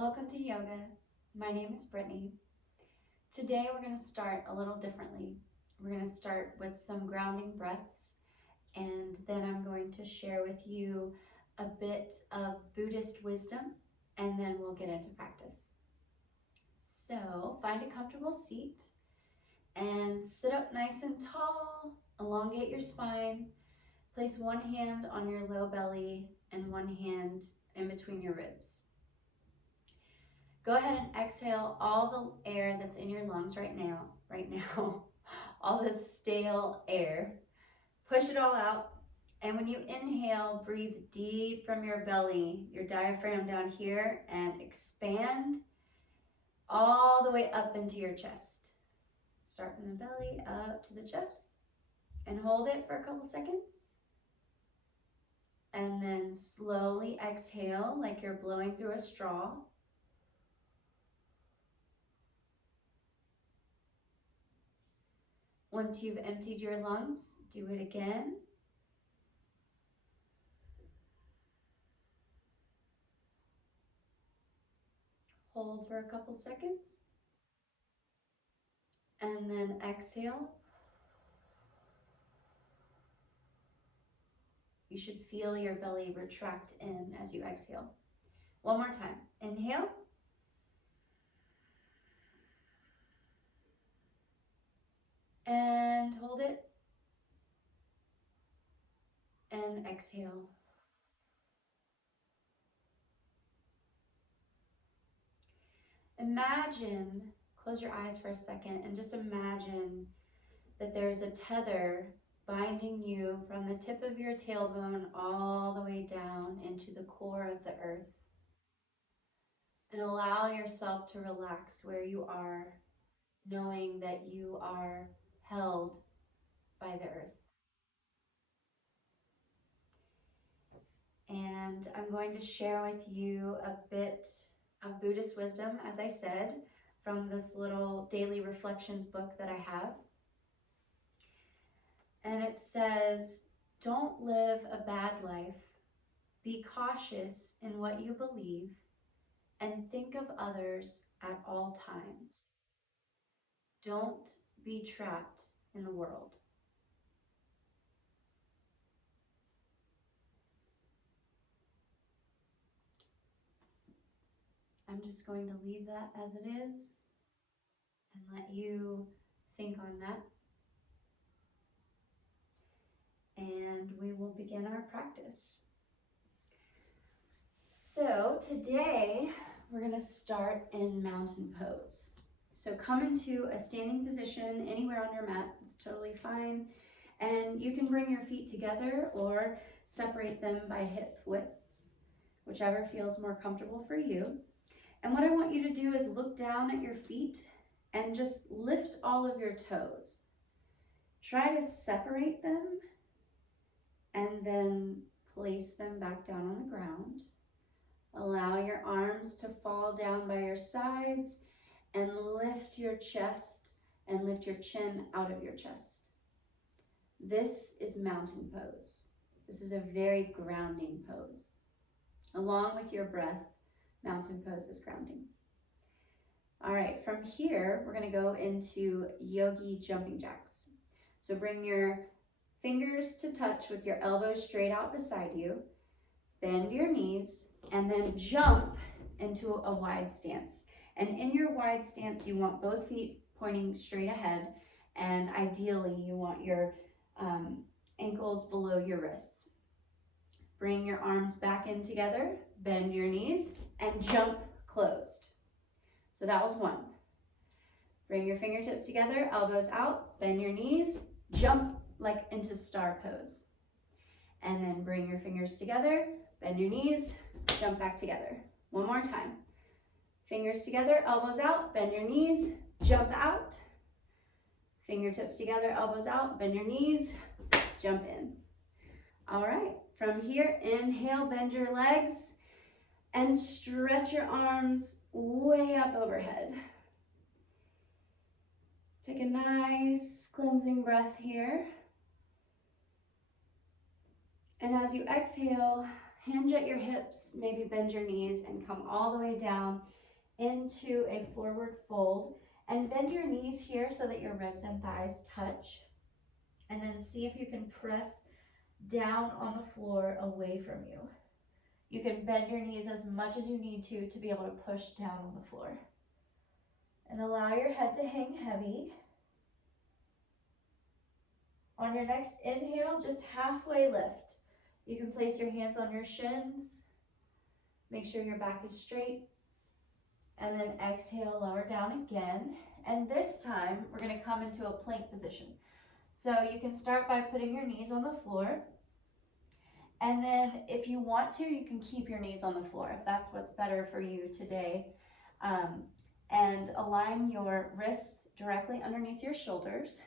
Welcome to yoga. My name is Brittany. Today we're going to start a little differently. We're going to start with some grounding breaths, and then I'm going to share with you a bit of Buddhist wisdom, and then we'll get into practice. So find a comfortable seat and sit up nice and tall. Elongate your spine. Place one hand on your low belly and one hand in between your ribs. Go ahead and exhale all the air that's in your lungs right now, all this stale air. Push it all out. And when you inhale, breathe deep from your belly, your diaphragm down here, and expand all the way up into your chest. Start from the belly up to the chest and hold it for a couple seconds. And then slowly exhale like you're blowing through a straw. Once you've emptied your lungs, do it again. Hold for a couple seconds. And then exhale. You should feel your belly retract in as you exhale. One more time. Inhale. And hold it. And exhale. Imagine, close your eyes for a second, and just imagine that there's a tether binding you from the tip of your tailbone all the way down into the core of the earth. And allow yourself to relax where you are, knowing that you are held by the earth. And I'm going to share with you a bit of Buddhist wisdom, as I said, from this little daily reflections book that I have. And it says, don't live a bad life. Be cautious in what you believe and think of others at all times. Don't be trapped in the world. I'm just going to leave that as it is and let you think on that. And we will begin our practice. So today we're going to start in mountain pose. So come into a standing position anywhere on your mat. It's totally fine. And you can bring your feet together or separate them by hip width, whichever feels more comfortable for you. And what I want you to do is look down at your feet and just lift all of your toes. Try to separate them and then place them back down on the ground. Allow your arms to fall down by your sides and lift your chest and lift your chin out of your chest. This is mountain pose. This is a very grounding pose. Along with your breath, mountain pose is grounding. All right, from here, we're going to go into Yogi jumping jacks. So bring your fingers to touch with your elbows straight out beside you. Bend your knees and then jump into a wide stance. And in your wide stance, you want both feet pointing straight ahead. And ideally, you want your ankles below your wrists. Bring your arms back in together, bend your knees, and jump closed. So that was one. Bring your fingertips together, elbows out, bend your knees, jump like into star pose. And then bring your fingers together, bend your knees, jump back together. One more time. Fingers together, elbows out, bend your knees, jump out. Fingertips together, elbows out, bend your knees, jump in. All right, from here, inhale, bend your legs and stretch your arms way up overhead. Take a nice cleansing breath here. And as you exhale, Hinge at your hips, maybe bend your knees and come all the way down into a forward fold. And bend your knees here so that your ribs and thighs touch. And then see if you can press down on the floor away from you. You can bend your knees as much as you need to be able to push down on the floor. And allow your head to hang heavy. On your next inhale, just halfway lift. You can place your hands on your shins. Make sure your back is straight. And then exhale, lower down again. And this time, we're going to come into a plank position. So you can start by putting your knees on the floor. And then if you want to, you can keep your knees on the floor if that's what's better for you today. And align your wrists directly underneath your shoulders.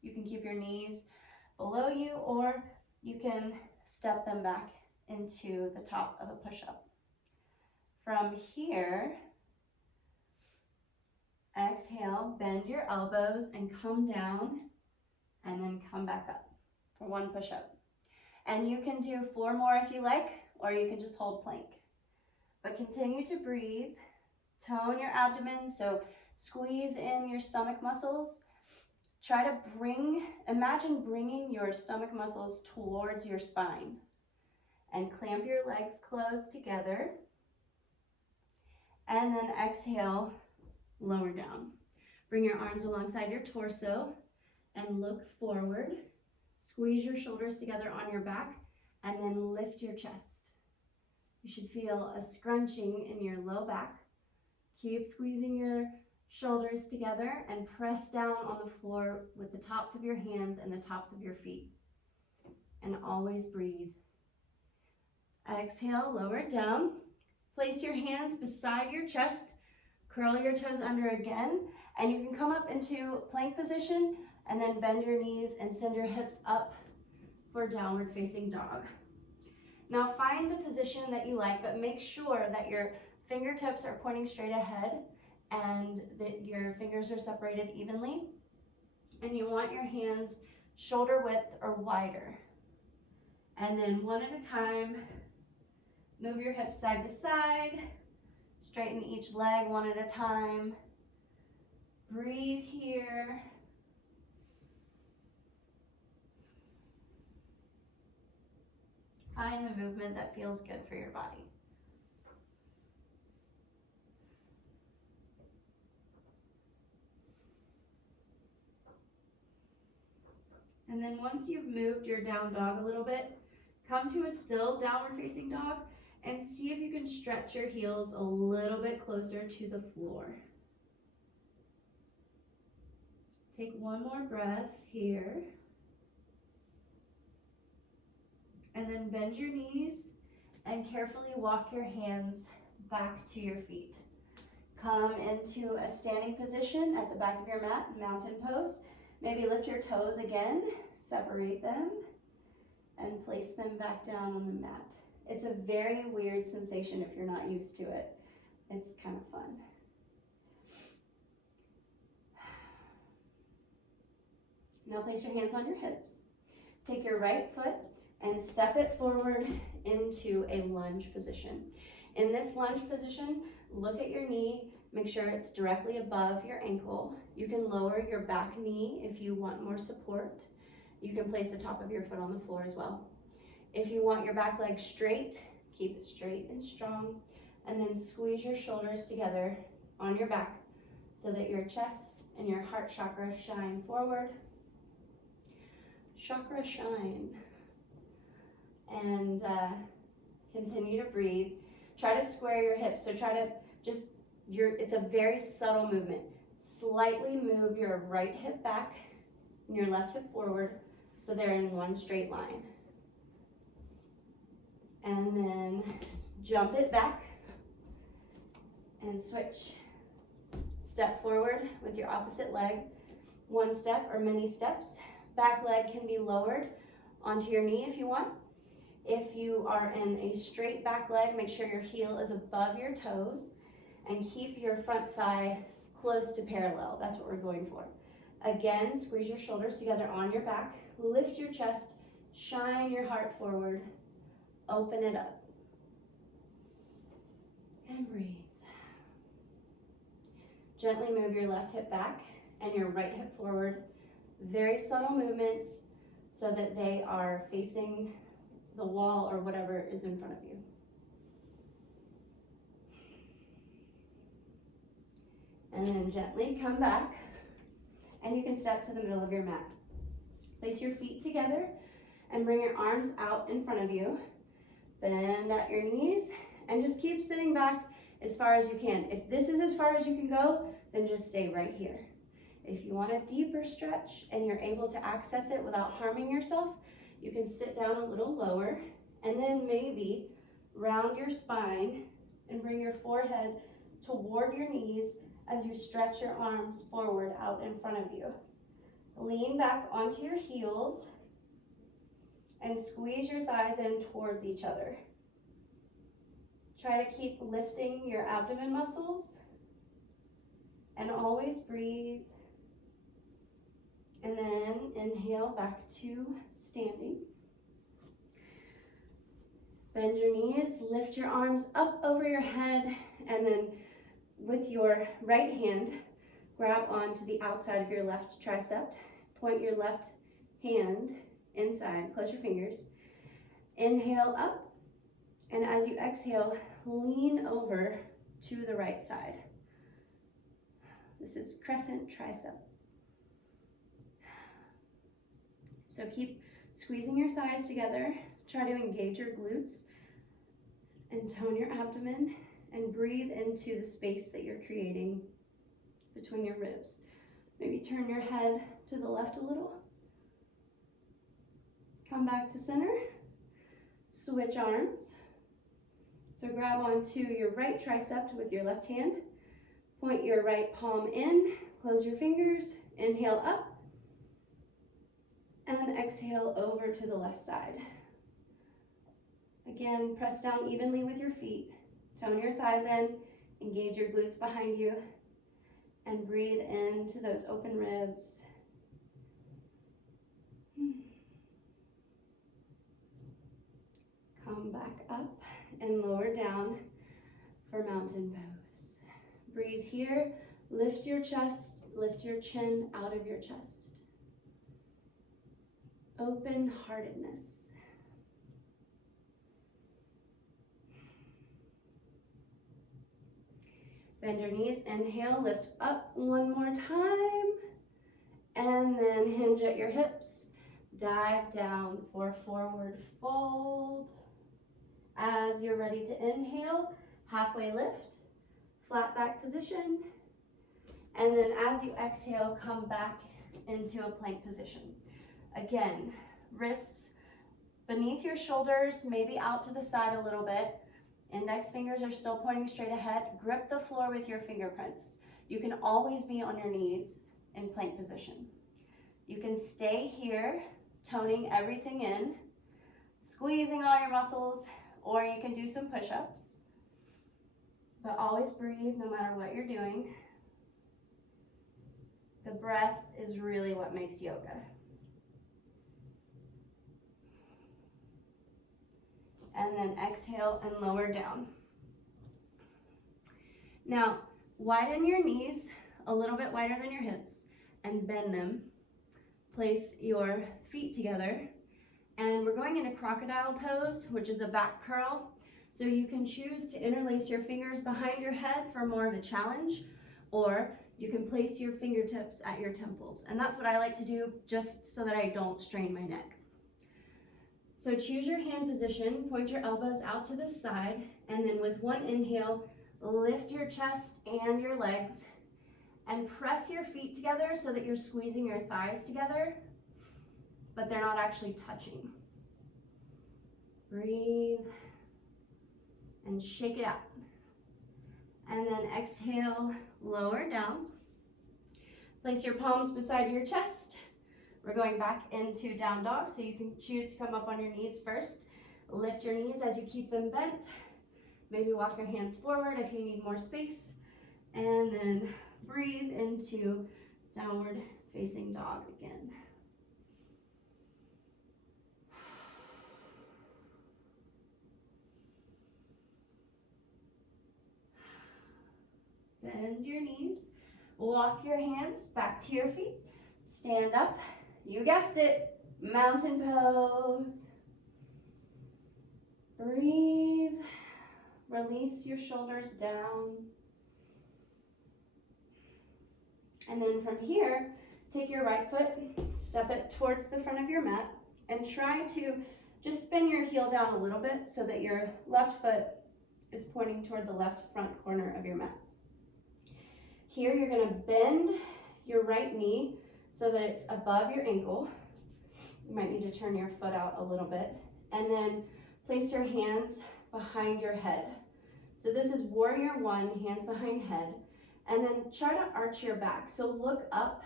You can keep your knees below you, or you can step them back into the top of a push-up. From here, exhale, bend your elbows and come down, and then come back up for one push-up. And you can do 4 more if you like, or you can just hold plank. But continue to breathe. Tone your abdomen, so squeeze in your stomach muscles. Try to imagine bringing your stomach muscles towards your spine. And clamp your legs closed together. And then exhale, lower down. Bring your arms alongside your torso and look forward. Squeeze your shoulders together on your back and then lift your chest. You should feel a scrunching in your low back. Keep squeezing your shoulders together and press down on the floor with the tops of your hands and the tops of your feet. And always breathe. Exhale, lower it down. Place your hands beside your chest. Curl your toes under again. And you can come up into plank position and then bend your knees and send your hips up for downward facing dog. Now find the position that you like, but make sure that your fingertips are pointing straight ahead and that your fingers are separated evenly. And you want your hands shoulder width or wider. And then one at a time, move your hips side to side. Straighten each leg one at a time. Breathe here. Find the movement that feels good for your body. And then once you've moved your down dog a little bit, come to a still downward facing dog and see if you can stretch your heels a little bit closer to the floor. Take one more breath here. And then bend your knees and carefully walk your hands back to your feet. Come into a standing position at the back of your mat, mountain pose. Maybe lift your toes again, separate them, and place them back down on the mat. It's a very weird sensation if you're not used to it. It's kind of fun. Now place your hands on your hips. Take your right foot and step it forward into a lunge position. In this lunge position, look at your knee. Make sure it's directly above your ankle. You can lower your back knee if you want more support. You can place the top of your foot on the floor as well. If you want your back leg straight, keep it straight and strong. And then squeeze your shoulders together on your back so that your chest and your heart chakra shine forward. Chakra shine. And continue to breathe. Try to square your hips. So try to it's a very subtle movement. Slightly move your right hip back and your left hip forward so they're in one straight line. And then jump it back and switch. Step forward with your opposite leg. One step or many steps. Back leg can be lowered onto your knee if you want. If you are in a straight back leg, make sure your heel is above your toes and keep your front thigh close to parallel. That's what we're going for. Again, squeeze your shoulders together on your back, lift your chest, shine your heart forward, open it up. breathe. Gently move your left hip back and your right hip forward. Very subtle movements so that they are facing the wall or whatever is in front of you. And then gently come back, and you can step to the middle of your mat. Place your feet together and bring your arms out in front of you. Bend at your knees and just keep sitting back as far as you can. If this is as far as you can go, then just stay right here. If you want a deeper stretch and you're able to access it without harming yourself, you can sit down a little lower and then maybe round your spine and bring your forehead toward your knees as you stretch your arms forward out in front of you. Lean back onto your heels and squeeze your thighs in towards each other. Try to keep lifting your abdomen muscles and always breathe. And then inhale back to standing. Bend your knees, lift your arms up over your head, and then with your right hand, grab onto the outside of your left tricep. Point your left hand inside, close your fingers. Inhale up, and as you exhale, lean over to the right side. This is Crescent Tricep. So keep squeezing your thighs together. Try to engage your glutes and tone your abdomen and breathe into the space that you're creating between your ribs. Maybe turn your head to the left a little. Come back to center. Switch arms. So grab onto your right tricep with your left hand. Point your right palm in. Close your fingers. Inhale up. And exhale over to the left side. Again, press down evenly with your feet. Tone your thighs in. Engage your glutes behind you. And breathe into those open ribs. Come back up and lower down for mountain pose. Breathe here. Lift your chest. Lift your chin out of your chest. Open-heartedness. Bend your knees, inhale, lift up one more time, and then hinge at your hips. Dive down for forward fold. As you're ready to inhale, halfway lift, flat back position, and then as you exhale, come back into a plank position. Again, wrists beneath your shoulders, maybe out to the side a little bit. Index fingers are still pointing straight ahead. Grip the floor with your fingerprints. You can always be on your knees in plank position. You can stay here, toning everything in, squeezing all your muscles, or you can do some push-ups. But always breathe no matter what you're doing. The breath is really what makes yoga. And then exhale and lower down. Now, widen your knees a little bit wider than your hips and bend them. Place your feet together. And we're going into Crocodile Pose, which is a back curl. So you can choose to interlace your fingers behind your head for more of a challenge, or you can place your fingertips at your temples. And that's what I like to do just so that I don't strain my neck. So choose your hand position, point your elbows out to the side, and then with one inhale, lift your chest and your legs, and press your feet together so that you're squeezing your thighs together, but they're not actually touching. Breathe, and shake it out. And then exhale, lower down. Place your palms beside your chest. We're going back into down dog, so you can choose to come up on your knees first. Lift your knees as you keep them bent. Maybe walk your hands forward if you need more space. And then breathe into downward facing dog again. Bend your knees. Walk your hands back to your feet. Stand up. You guessed it. Mountain pose. Breathe. Release your shoulders down. And then from here, take your right foot, step it towards the front of your mat, and try to just spin your heel down a little bit so that your left foot is pointing toward the left front corner of your mat. Here, you're gonna bend your right knee so that it's above your ankle. You might need to turn your foot out a little bit. And then place your hands behind your head. So this is warrior one, hands behind head. And then try to arch your back. So look up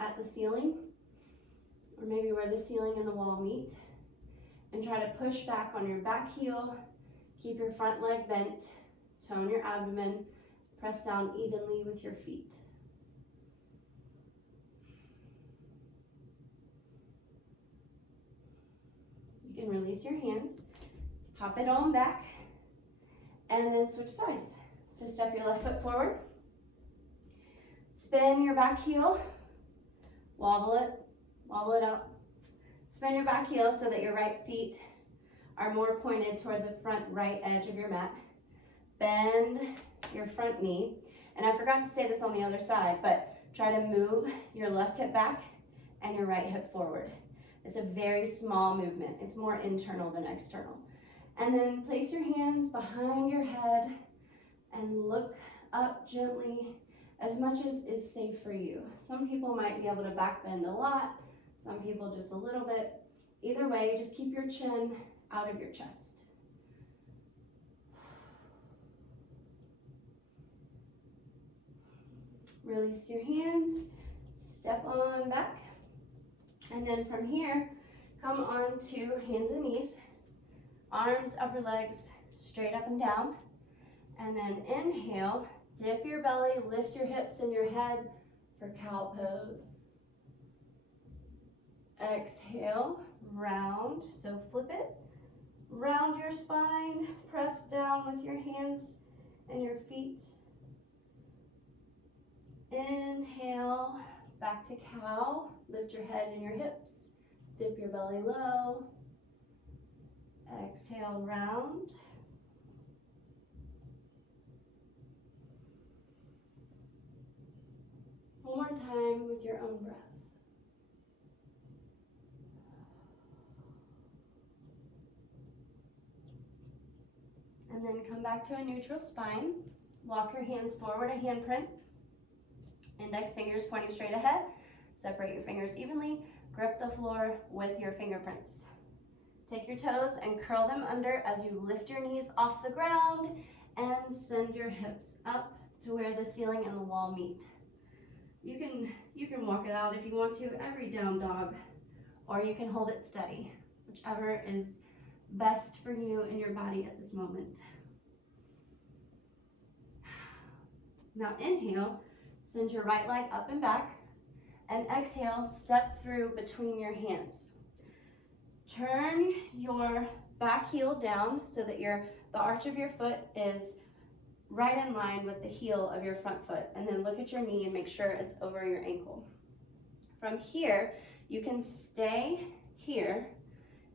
at the ceiling, or maybe where the ceiling and the wall meet, and try to push back on your back heel. Keep your front leg bent, tone your abdomen, press down evenly with your feet. You can release your hands, hop it on back, and then switch sides. So step your left foot forward, spin your back heel, wobble it up. Spin your back heel so that your right feet are more pointed toward the front right edge of your mat. Bend your front knee. And I forgot to say this on the other side, but try to move your left hip back and your right hip forward. It's a very small movement. It's more internal than external. And then place your hands behind your head and look up gently, as much as is safe for you. Some people might be able to back bend a lot, some people just a little bit. Either way, just keep your chin out of your chest. Release your hands, step on back, and then from here, come on to hands and knees, arms, upper legs, straight up and down, and then inhale, dip your belly, lift your hips and your head for cow pose. Exhale, round, so flip it, round your spine, press down with your hands and your feet. Inhale, back to cow, lift your head and your hips, dip your belly low. Exhale, round. One more time with your own breath. And then come back to a neutral spine. Walk your hands forward, a handprint. Index fingers pointing straight ahead. Separate your fingers evenly. Grip the floor with your fingerprints. Take your toes and curl them under as you lift your knees off the ground and send your hips up to where the ceiling and the wall meet. You can walk it out if you want to, every down dog, or you can hold it steady, whichever is best for you and your body at this moment. Now inhale, send your right leg up and back, and exhale, step through between your hands. Turn your back heel down so that the arch of your foot is right in line with the heel of your front foot, and then look at your knee and make sure it's over your ankle. From here, you can stay here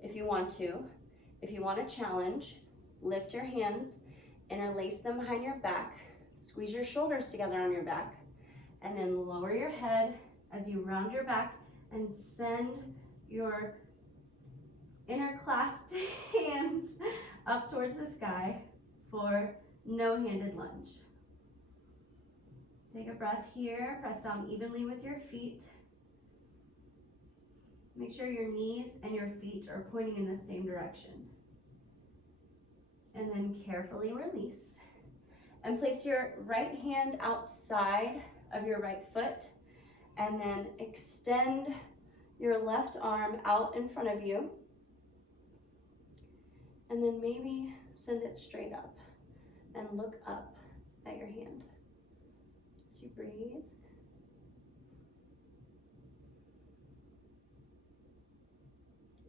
if you want to. If you want to challenge, lift your hands, interlace them behind your back, squeeze your shoulders together on your back, and then lower your head as you round your back and send your interclasped hands up towards the sky for no handed lunge. Take a breath here, press down evenly with your feet. Make sure your knees and your feet are pointing in the same direction. And then carefully release. And place your right hand outside of your right foot, and then extend your left arm out in front of you. And then maybe send it straight up and look up at your hand as you breathe.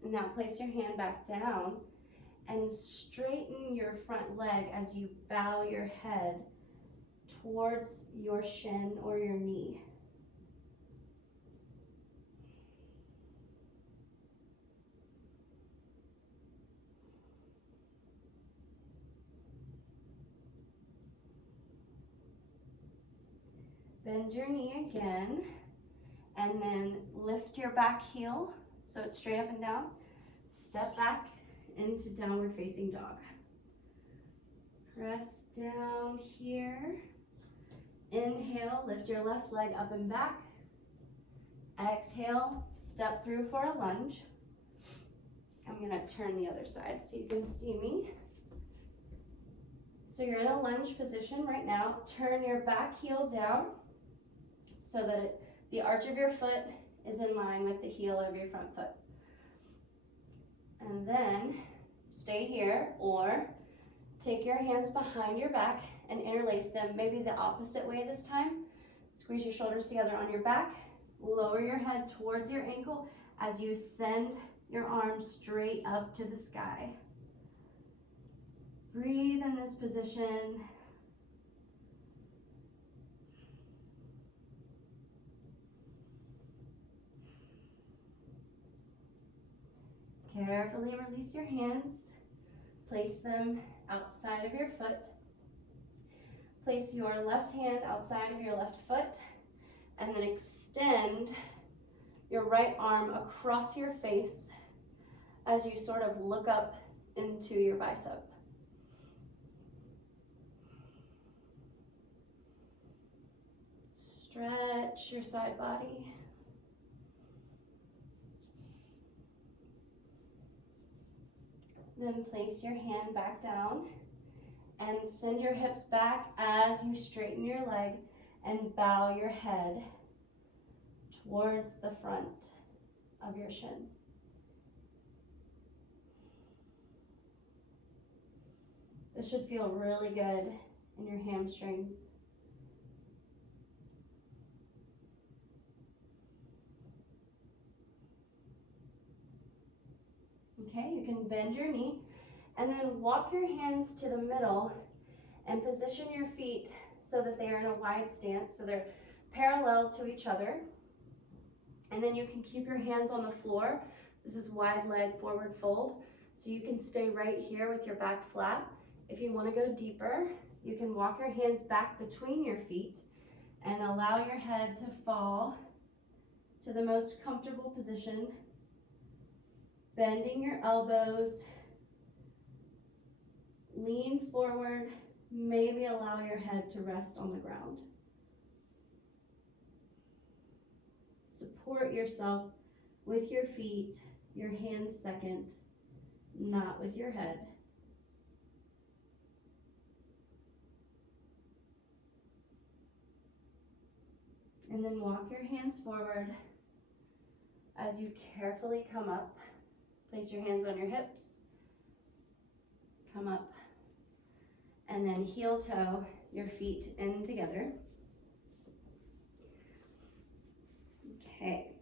Now place your hand back down and straighten your front leg as you bow your head towards your shin or your knee. Bend your knee again, and then lift your back heel so it's straight up and down. Step back into downward facing dog. Press down here. Inhale, lift your left leg up and back. Exhale, step through for a lunge. I'm gonna turn the other side so you can see me. So you're in a lunge position right now. Turn your back heel down so that the arch of your foot is in line with the heel of your front foot. And then stay here, or take your hands behind your back and interlace them, maybe the opposite way this time. Squeeze your shoulders together on your back. Lower your head towards your ankle as you send your arms straight up to the sky. Breathe in this position. Carefully release your hands. Place them outside of your foot. Place your left hand outside of your left foot, and then extend your right arm across your face as you sort of look up into your bicep. Stretch your side body. Then place your hand back down and send your hips back as you straighten your leg and bow your head towards the front of your shin. This should feel really good in your hamstrings. Okay, you can bend your knee and then walk your hands to the middle and position your feet so that they are in a wide stance, so they're parallel to each other. And then you can keep your hands on the floor. This is wide leg forward fold, so you can stay right here with your back flat. If you want to go deeper, you can walk your hands back between your feet and allow your head to fall to the most comfortable position. Bending your elbows, lean forward, maybe allow your head to rest on the ground. Support yourself with your feet, your hands second, not with your head. And then walk your hands forward as you carefully come up. Place your hands on your hips, come up, and then heel toe your feet in together. Okay,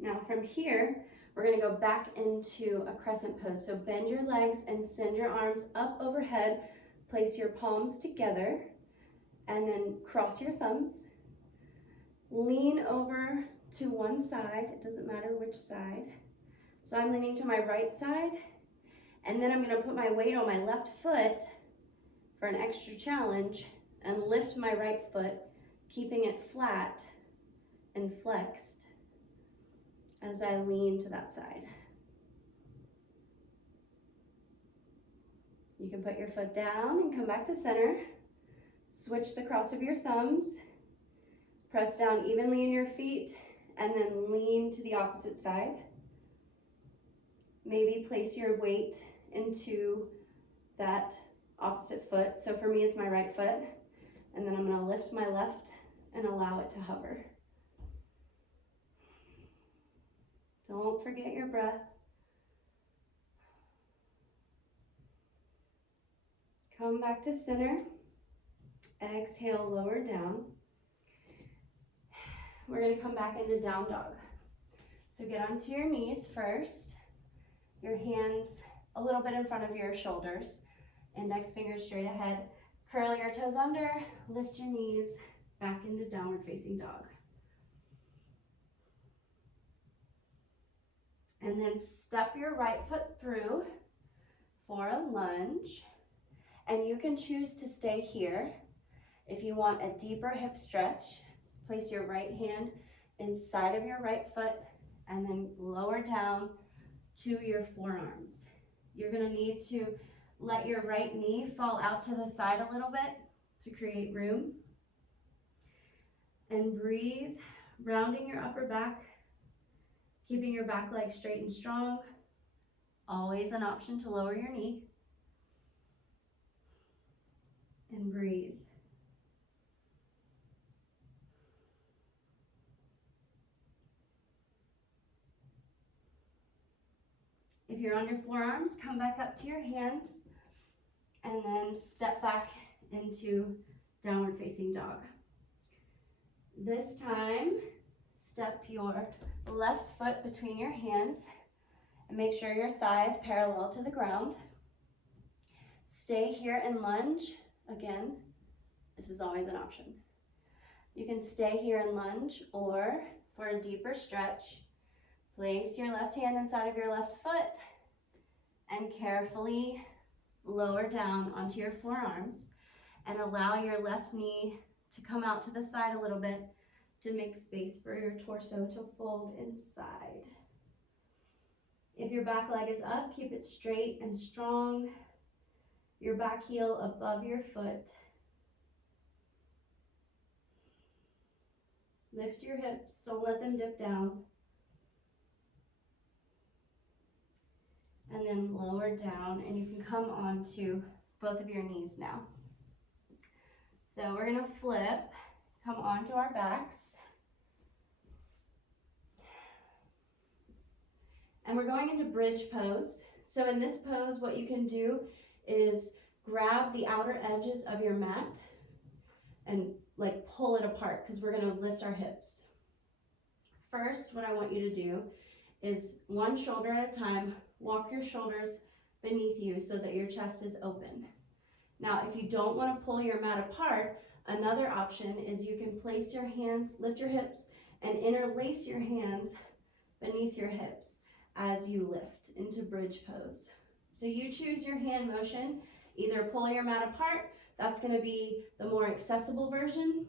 now from here, we're gonna go back into a crescent pose. So bend your legs and send your arms up overhead, place your palms together, and then cross your thumbs. Lean over to one side, it doesn't matter which side. So I'm leaning to my right side, and then I'm gonna put my weight on my left foot for an extra challenge and lift my right foot, keeping it flat and flexed as I lean to that side. You can put your foot down and come back to center. Switch the cross of your thumbs. Press down evenly in your feet and then lean to the opposite side. Maybe place your weight into that opposite foot. So for me, it's my right foot. And then I'm gonna lift my left and allow it to hover. Don't forget your breath. Come back to center. Exhale, lower down. We're gonna come back into down dog. So get onto your knees first. Your hands a little bit in front of your shoulders. Index fingers straight ahead. Curl your toes under, lift your knees back into downward facing dog. And then step your right foot through for a lunge. And you can choose to stay here. If you want a deeper hip stretch, place your right hand inside of your right foot and then lower down to your forearms. You're gonna need to let your right knee fall out to the side a little bit to create room. And breathe, rounding your upper back, keeping your back leg straight and strong. Always an option to lower your knee. And breathe. If you're on your forearms, come back up to your hands and then step back into downward facing dog. This time, step your left foot between your hands and make sure your thigh is parallel to the ground. Stay here and lunge. Again, this is always an option. You can stay here and lunge, or for a deeper stretch, place your left hand inside of your left foot and carefully lower down onto your forearms and allow your left knee to come out to the side a little bit to make space for your torso to fold inside. If your back leg is up, keep it straight and strong. Your back heel above your foot. Lift your hips, don't let them dip down. And then lower down, and you can come onto both of your knees now. So we're gonna flip, come onto our backs. And we're going into bridge pose. So in this pose, what you can do is grab the outer edges of your mat and like pull it apart, because we're gonna lift our hips. First, what I want you to do is one shoulder at a time, walk your shoulders beneath you so that your chest is open. Now, if you don't want to pull your mat apart, another option is you can place your hands, lift your hips, and interlace your hands beneath your hips as you lift into bridge pose. So you choose your hand motion, either pull your mat apart, that's going to be the more accessible version.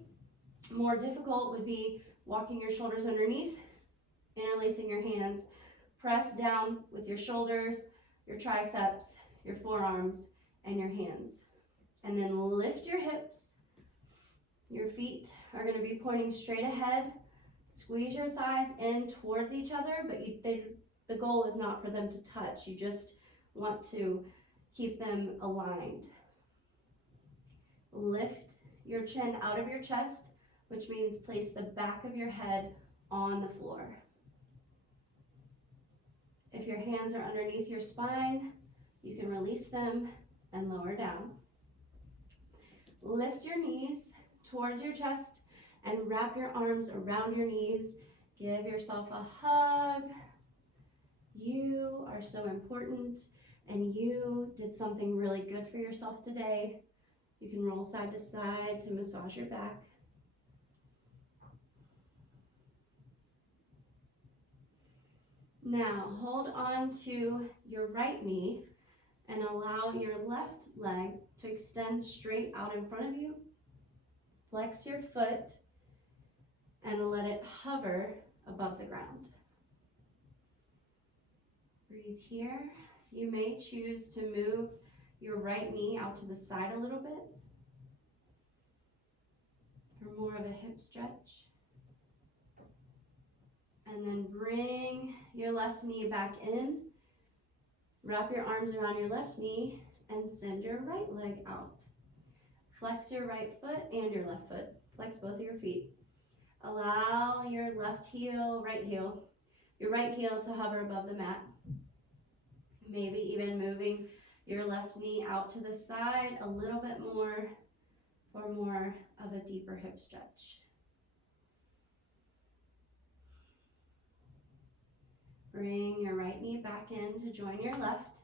More difficult would be walking your shoulders underneath, interlacing your hands, press down with your shoulders, your triceps, your forearms, and your hands. And then lift your hips. Your feet are going to be pointing straight ahead. Squeeze your thighs in towards each other, but the goal is not for them to touch. You just want to keep them aligned. Lift your chin out of your chest, which means place the back of your head on the floor. If your hands are underneath your spine, you can release them and lower down. Lift your knees towards your chest and wrap your arms around your knees. Give yourself a hug. You are so important, and you did something really good for yourself today. You can roll side to side to massage your back. Now, hold on to your right knee and allow your left leg to extend straight out in front of you. Flex your foot and let it hover above the ground. Breathe here. You may choose to move your right knee out to the side a little bit for more of a hip stretch. And then bring your left knee back in. Wrap your arms around your left knee and send your right leg out. Flex your right foot and your left foot. Flex both of your feet. Allow your left heel, your right heel to hover above the mat. Maybe even moving your left knee out to the side a little bit more for more of a deeper hip stretch. Bring your right knee back in to join your left.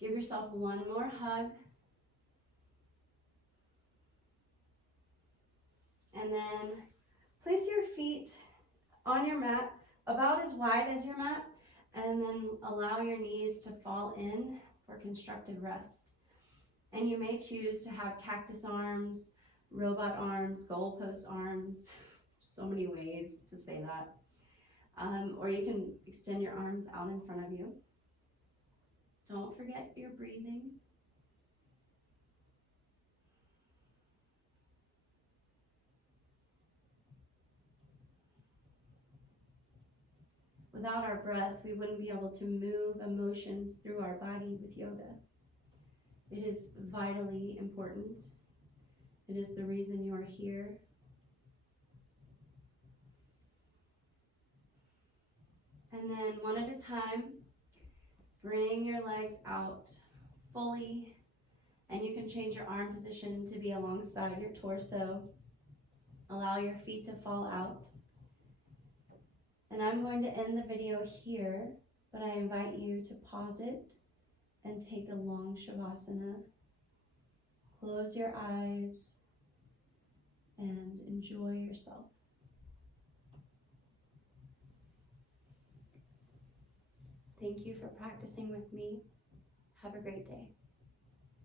Give yourself one more hug. And then place your feet on your mat about as wide as your mat, and then allow your knees to fall in for constructed rest. And you may choose to have cactus arms, robot arms, goalpost arms, so many ways to say that. Or you can extend your arms out in front of you. Don't forget your breathing. Without our breath, we wouldn't be able to move emotions through our body with yoga. It is vitally important. It is the reason you are here. And then one at a time, bring your legs out fully, and you can change your arm position to be alongside your torso. Allow your feet to fall out. And I'm going to end the video here, but I invite you to pause it and take a long Shavasana. Close your eyes and enjoy yourself. Thank you for practicing with me. Have a great day.